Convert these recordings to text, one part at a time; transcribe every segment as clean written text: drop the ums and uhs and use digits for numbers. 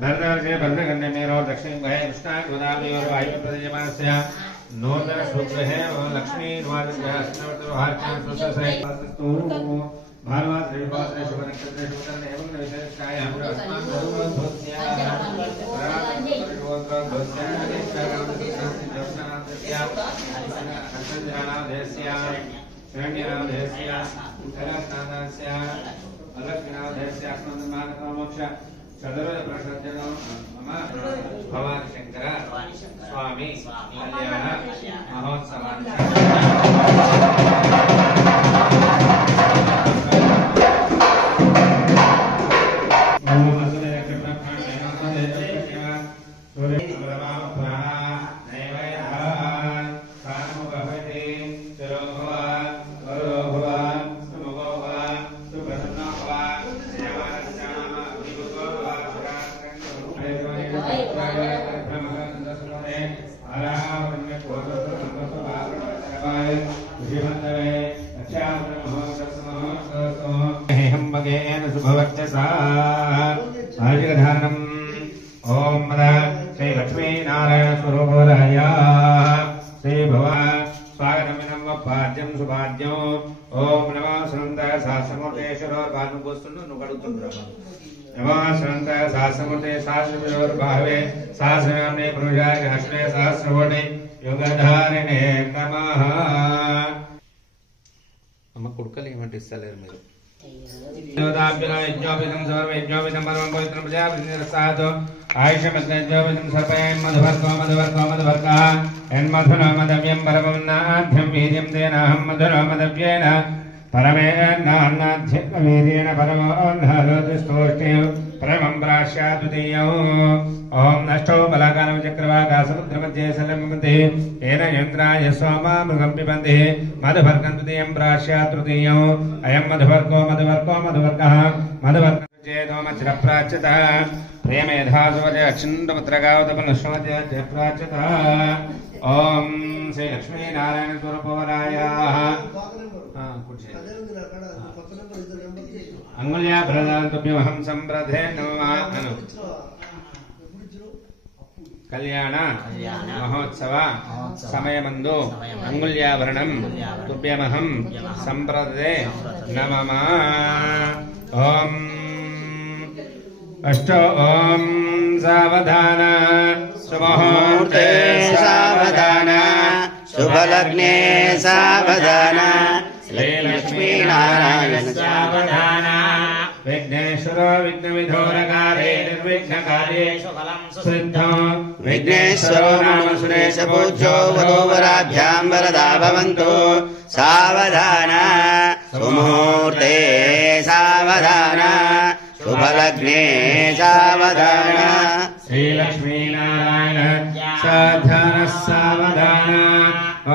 भद्रवर्षे भद्रगण्यमेरो दक्षिणगहे कृष्णागोदावयोर् वायुप्रदयमानस्य नूतन सुगृहे लक्ष्मी भानुवासरे शुभनक्षत्रे शुभकर्णे एवं विशेषाय चतुर्वेद प्रसाद्यनो मम भवानी शंकर स्वामी कल्याण महोत्सवान् ओम श्री लक्ष्मी नारायण स्वरूपाय श्री भवा स्वागतमिदं पाद्यं सुपाद्यं ओम नमः सनंतः सहस्रमूर्तेश्वरो भानुगोस्तुनु नुगडुतुंद्रम नमः सनंतः सहस्रमूर्ते सहस्रविरोर्भावे सहस्रनाम्ने पुरुषाय हस्ते सहस्रकोटि युगधारिणे नमः అమ్మ కుడుకలు ఏమంటే ఇస్తలేరు మీరు परमं प्राश्याद्वितीयं ओम नष्टो बलाकानं चक्रवाकासमुद्रमध्ये सलमन्ते येन यन्त्राय सोमा मृगं पिबन्ति मधुवर्गं द्वितीयं प्राश्यात् तृतीयं अयं मधुवर्गः चेदोमचिरप्राच्यतः प्रेमेधासुवज अचिन्दपुत्रगावतपनुष्मत्य प्राच्यतः ओम श्री लक्ष्मी नारायण स्वरूपवराय अंगुल्या प्रदान्तुभ्यमहं संप्रधे नमः कल्याण महोत्सव समयमंदु अंगुल्याभरणं तुभ्यमहं संप्रदे नमः ओम अष्टो ओम सावधान सुमुहूर्ते सावधान शुभलग्ने सावधान श्री लक्ष्मी नारायण सावधान विघ्नेश्वरो विघ्नविधोरकारे निर्विघ्नकार्ये सिद्धो विघ्नेश्वरो नाम सुरेश पूज्यो वधूवराभ्यां वरदा भवन्तु सावधान सुमुहूर्ते सावधान शुभलग्ने सावधान श्री लक्ष्मी नारायण सावधान सावधान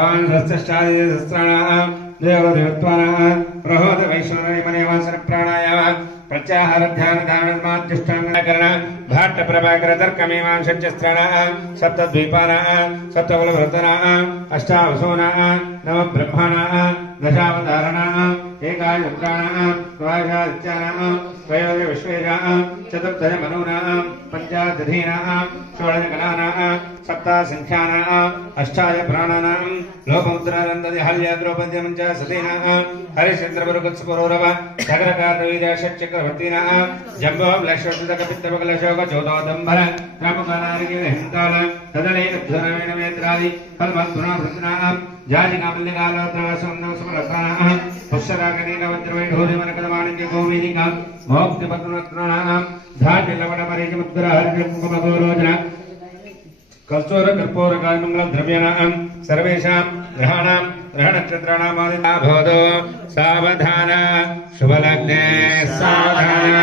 ओम सहस्राणाम देवदेवत्वानां प्रहोद वैश्वरी मनेवासन प्राणायाम प्रत्याहार ध्यान धारणमाद्युष्टांगकरण भाट्ट प्रभाकर तर्कमीमांसचस्त्राणां सप्तद्वीपानां सप्तकुलभृतानां अष्टावसूनां नव ब्रह्माणां दशावतारणां एकादशानां द्वादशादित्यानां त्रयोदश विश्वेशानां चतुर्दश मनूनां पंचादधीनां षोडशकलानां सप्तसंख्यानां अष्टादश प्राणानां लोकमुद्रानन्दति हल्य द्रौपद्यं च सतीनां हरिश्चन्द्रपुरकुत्सपुरौरव चक्रकार्तवीर्यश्चक्रवर्तीनां जम्बो लक्ष्मणकपित्तमकलशोक चौदोदम्बर रामकालारिकेहिन्ताल तदनेन धुरवेण वेत्रादि कल्मधुनाभृतनां जाजिकामल्लिकालोत्रासमनसमरथानां पुष्यरागनीलवज्रवैढूर्यमनकलवाणिज्यगोमीनिकां मोक्तिपत्नरत्नानां धान्यलवणपरिचमुद्राहरिकुङ्कुमगोरोचना कस्तूर कर्पूर कामंगल द्रव्यानां सर्वेषां ग्रहाणां ग्रहनक्षत्राणां भवतो सावधान शुभलग्ने सावधान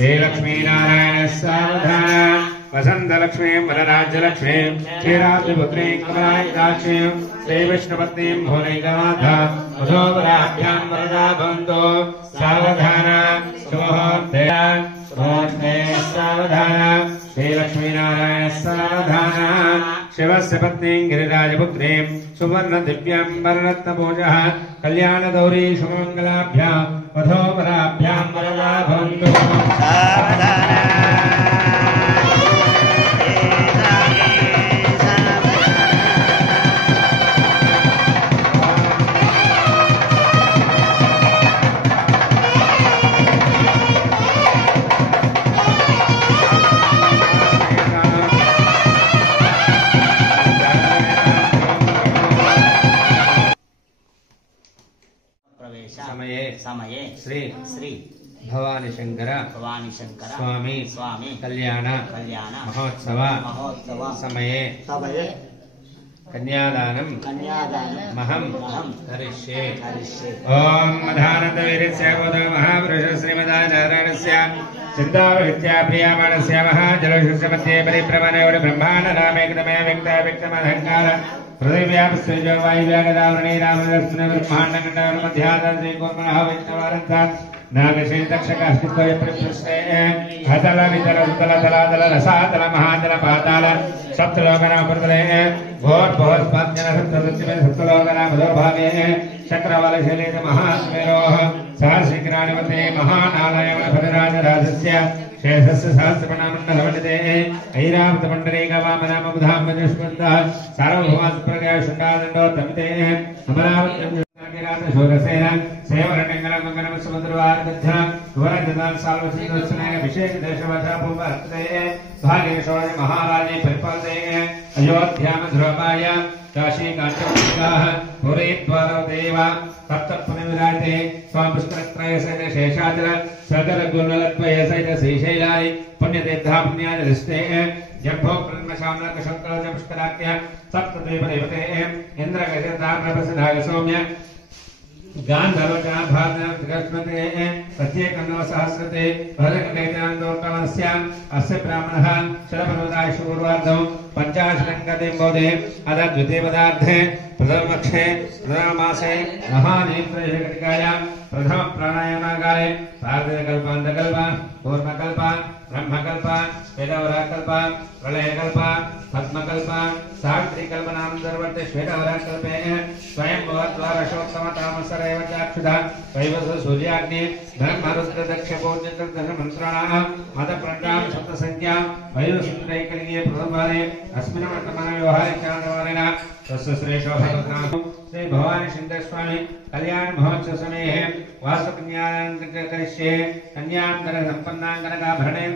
हे लक्ष्मी नारायण सावधान वसंत लक्ष्मी वरराज्यलक्ष्मी श्रीराजपुत्री कमलाक्षी श्री विष्णुपत्नी भुवनैकनाथा मधोवराभ्यां वरदा भवन्तु सावधान शुभमुहूर्ते सावधान श्री लक्ष्मी नारायण सावधान शिवस्य पत्नी गिरिराजपुत्री सुवर्ण दिव्यां वररत्नभूषः कल्याणगौरी शुभमंगलाभ्यां वधूवराभ्यां वरदा भवन्तु समये समये श्री श्री भवानी शंकर स्वामी कल्याण महोत्सव समये कन्यादानं महं करिष्ये। ओम मधानन्दवीर्यस्य गोत्र महापुरुष श्रीमदाचार्यस्य चिन्तावित्या प्रियमाणस्य महाजलशस्य मध्ये परिभ्रमणे ब्रह्माण्ड नामेकतमे व्यक्ताव्यक्तमहङ्कार हृदयव्यापस्त्रिजो वायुव्यागदावृणे रामदर्शन ब्रह्माण्डखण्डं मध्यादर्शे कुर्मणः वैष्णवारन्ता नागशेतक्षकास्तित्वय परिपृष्टे हतल वितल सुतल तलातल रसातल महातल पाताल सप्तलोकनामृतले घोर बहुस्पंजन सप्तदृष्टिमे सप्तलोकनाम मधुरभागे चक्रवालशैलेश महास्मेरोः सहस्रग्राणवते महानालयवन भरराजराजस्य शेषस्य सहस्रपणामण्डलवण्डिते ऐरावतमण्डलीकवामनामबुधाम्बजुष्मन्तः सार्वभौमास्प्रज्ञा शुण्डादण्डोत्तमिते अमरावत्यं शोरसेन सेवरणंगलमंगलम समुद्रवारगद्ध वरजदान साल्वसिंहस्नेह विशेष देशवधा भूमर्तते भागेश्वर महाराजे परिपालते अयोध्याम ध्रुवाय काशी कांचनगाः पुरी द्वारदेव तप्तपुनिविराजते स्वापुष्करत्रय सहित शेषाचल सकल गुणलद्वय सहित श्रीशैलाय पुण्यतीर्था पुण्यादिष्टे जम्भो ब्रह्मशामनक शंकर पुष्कराख्य सप्तद्वीपदेवते इंद्रगजता प्रभसनाग सौम्य गांधर्वजा भागस्मते प्रत्येकन्नव सहस्रते भरकैतान्दोर्कमस्याम् अस्य ब्राह्मणः शरपनोदाय शूर्वार्धौ पञ्चाशतङ्गतिं बोधे अद द्वितीय पदार्थे प्रथमपक्षे प्रथममासे महानेत्रघटिकायां प्रथम प्राणायामकाले प्रार्थिकल्पान्तकल्प पूर्णकल्प ब्रह्मकल्प वेदवराकल्प प्रलयकल्प पद्मकल्प सावित्रीकल्पनामन्तर्वर्ते श्वेतवराकल्पे स्वयं भवद्वारशोत्तमतामसरेव चाक्षुधा वैवस सूर्याग्नि ब्रह्मरुद्रदक्षपोज्यकृतमन्त्राणाः मतप्रणतां सप्तसंख्यां वैवसुत्रैकलिङ्गे प्रथमवारे अस्मिन् वर्तमाने व्यवहारिकान्तवारेण तस्य श्रेष्ठो भगवत्नाम श्री भवानी शंकर स्वामी कल्याण महोत्सव समये वासुकन्यां करिष्ये कन्यां संपन्नां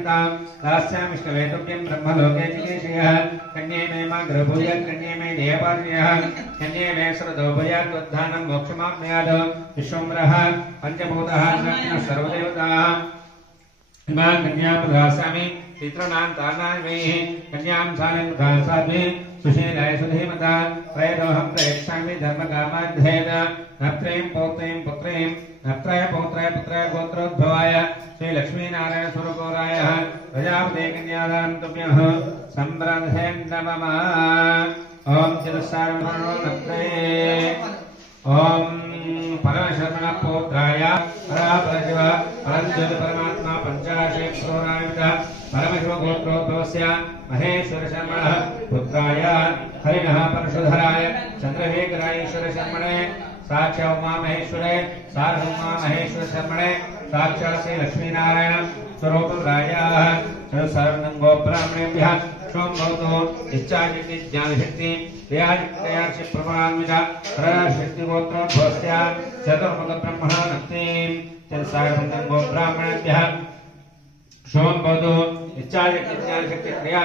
दास्यामिष्टवेतुभ्यं ब्रह्मलोके चिकीर्षयः कन्ये मे माग्रभूयात् कन्ये मे देयपार्यः कन्ये मे श्रद्धोभूयात् उद्धानं मोक्षमाप्नुयात् विश्वम्भरः पञ्चभूतः सर्वदेवताः इमां कन्यां प्रदास्यामि पितॄणां तानान्वैः कन्यां सान्निधासाद्वि सुशीलाय सुधीमता त्रयोदहं प्रयच्छामि धर्मकामाध्येन नत्रयं पौत्रीं पुत्रीं नत्रय पौत्राय पुत्राय गोत्रोद्भवाय श्री लक्ष्मीनारायण स्वरूपोरायः प्रजापते कन्यादानं तुभ्यः सम्ब्रह्मेण नमः। ओम चिदस्सारणो नत्रये ओम परमशर्मण पौत्राय परापरशिव परञ्ज्योति परमात्मा पंचाशे पुरोरामितः परमशिव गोत्रोद्भवस्य महेश्वर शर्मणः पुत्राय हरिणः परशुधराय चंद्रशेखराय ईश्वर शर्मणे साक्षात् उमा महेश्वरे सार्वभौमा महेश्वर शर्मणे साक्षात् श्री लक्ष्मीनारायण स्वरूपरायाः सर्वनंगो ब्राह्मणेभ्यः सोम भवतो इच्छाशक्ति ज्ञानशक्ति क्रियाशक्ति प्रमाणान्विता शक्ति गोत्रोद्भवस्य चतुर्मुख ब्रह्मणः नक्तिं सर्वनंगो ब्राह्मणेभ्यः सोम भवतो इच्छाशक्ति ज्ञानशक्ति क्रिया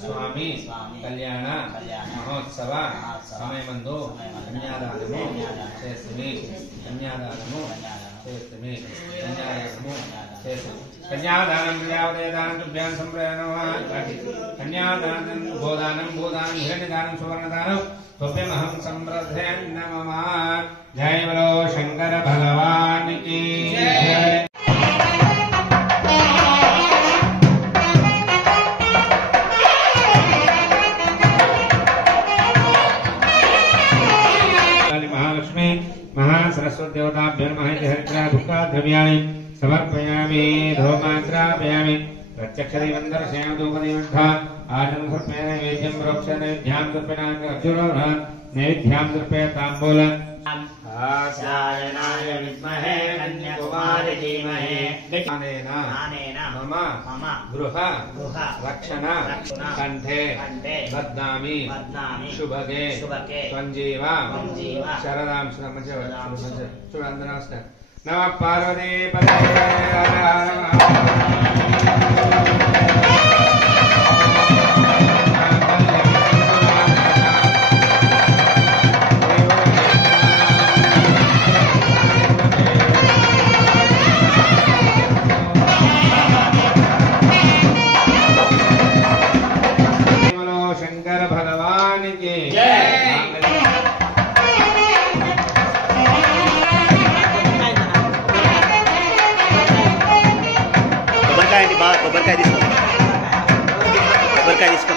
स्वामी कल्याण महोत्सव समय मंदो कन्यादानमु చేస్తుమి కన్యాదానము చేస్తుమి కన్యాదానము చేస్తుమి కన్యాదానం యావదేదానం తుభ్యాం సంప్రదానమః కన్యాదానం గోదానం భూదానం హిరణ్యదానం సువర్ణదానం తుభ్యమహం సంప్రదే నమః। జయ బలో శంకర భగవాన్ की जय। महासरस्वती देवताभ्यो नमः। हरिद्रा दुःखाद्रव्याणि समर्पयामि धूमाग्रापयामि प्रत्यक्षदैवन्दर्शयामि धूपदीवन्धा आचमसर्पेण नैवेद्यं प्रोक्ष्य नैवेद्यां दर्पणां अक्षुरोः नैवेद्यां दर्पय ताम्बूल आचार्यनाय विद्महे कन्याकुमारी धीमहि अनेन मम गृह रक्षण कंठे बध्नामि शुभगे त्वञ्जीव शरदां नमः पार्वती पते బాగా కొబ్బరికాయ తీసుకో కొబ్బరికాయ తీసుకో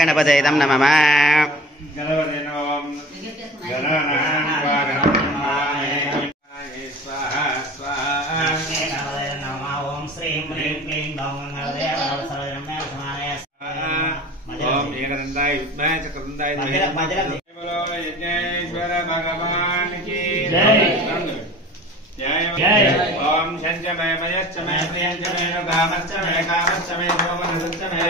गणपतये नमः ओम शंचमय मयश्चमय प्रियंचमय नुगामश्चमय कामश्चमय भोमनश्चमय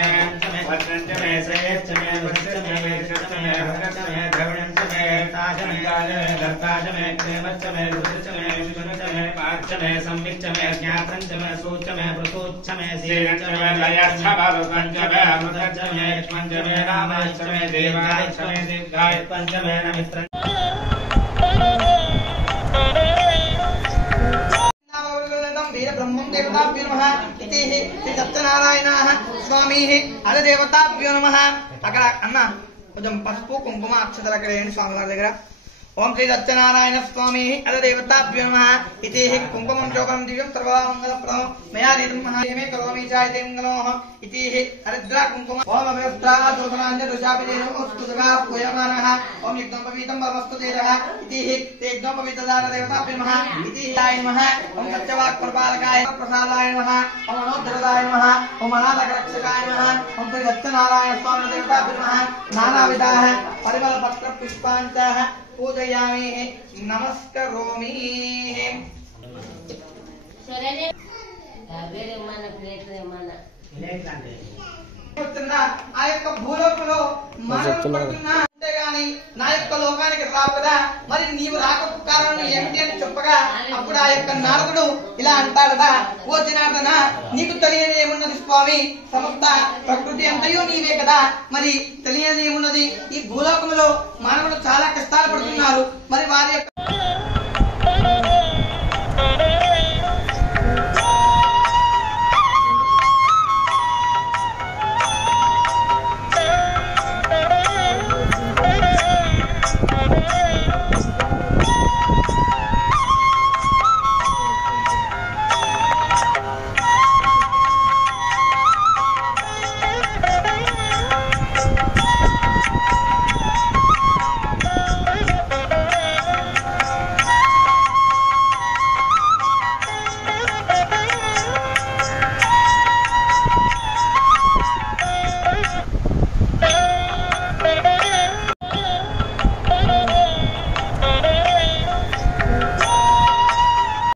भद्रंचमय श्रेयश्चमय वत्सचमय वेशश्चमय भद्रश्चमय धवणश्चमय ताचमय कालमय दत्ताचमय क्षेमश्चमय रुद्रश्चमय शुभश्चमय पाचमय संविच्चमय ज्ञातंचमय सूचमय प्रसूचमय श्रीरंचमय लयस्थभावपंचमय अमृतश्चमय पंचमय रामश्चमय देवायश्चमय दीर्घाय पंचमय नमित्र ब्रह्मं देवताभ्यो नमः इति श्री सत्यनारायणः स्वामी अददेवताभ्यो नमः अక్కడ అన్న కొంచెం పసుపు కుంకుమ అక్షతలు అక్కడ వేయండి స్వామి వారి దగ్గర ओम श्री सत्यनारायण स्वामी अददेवताभ्यो नमः इति कुंकुमं चोकं दिव्यं सर्वमंगलप्रदं मया नीतं महादेवे करोमि चायते मंगलोः इति हरिद्रा कुंकुम ओम अभिवस्त्रा दोषणाञ्च दुषापिदेवस्तु सगा पूयमानः ओम यज्ञं पवित्रं भवस्तुतेरः इति तेज्ञं पवित्रदान देवताभ्यो नमः इति हाय नमः ओम सत्यवाक् प्रपालकाय प्रसादाय नमः ओम मनोद्धरदाय नमः ओम अनाथरक्षकाय नमः ओम श्री सत्यनारायण स्वामी देवताभ्यो नमः नानाविधाः परिमल पत्र पुष्पाञ्चः पूजयामि नमस्करोमि ఆ యొక్క భూలోకంలో మానవులు పడుతున్నా అంతేగాని నా యొక్క లోకానికి రావు కదా, మరి నీవు రాక కారణం ఏమిటి అని చెప్పగా అప్పుడు ఆ యొక్క నారదుడు ఇలా అంటాడదా, ఓ జనార్దన నీకు తెలియని ఏమున్నది స్వామి, సమస్త ప్రకృతి అంతయో నీవే కదా, మరి తెలియని ఏమున్నది, ఈ భూలోకంలో మానవులు చాలా కష్టాలు పడుతున్నారు, మరి వారి యొక్క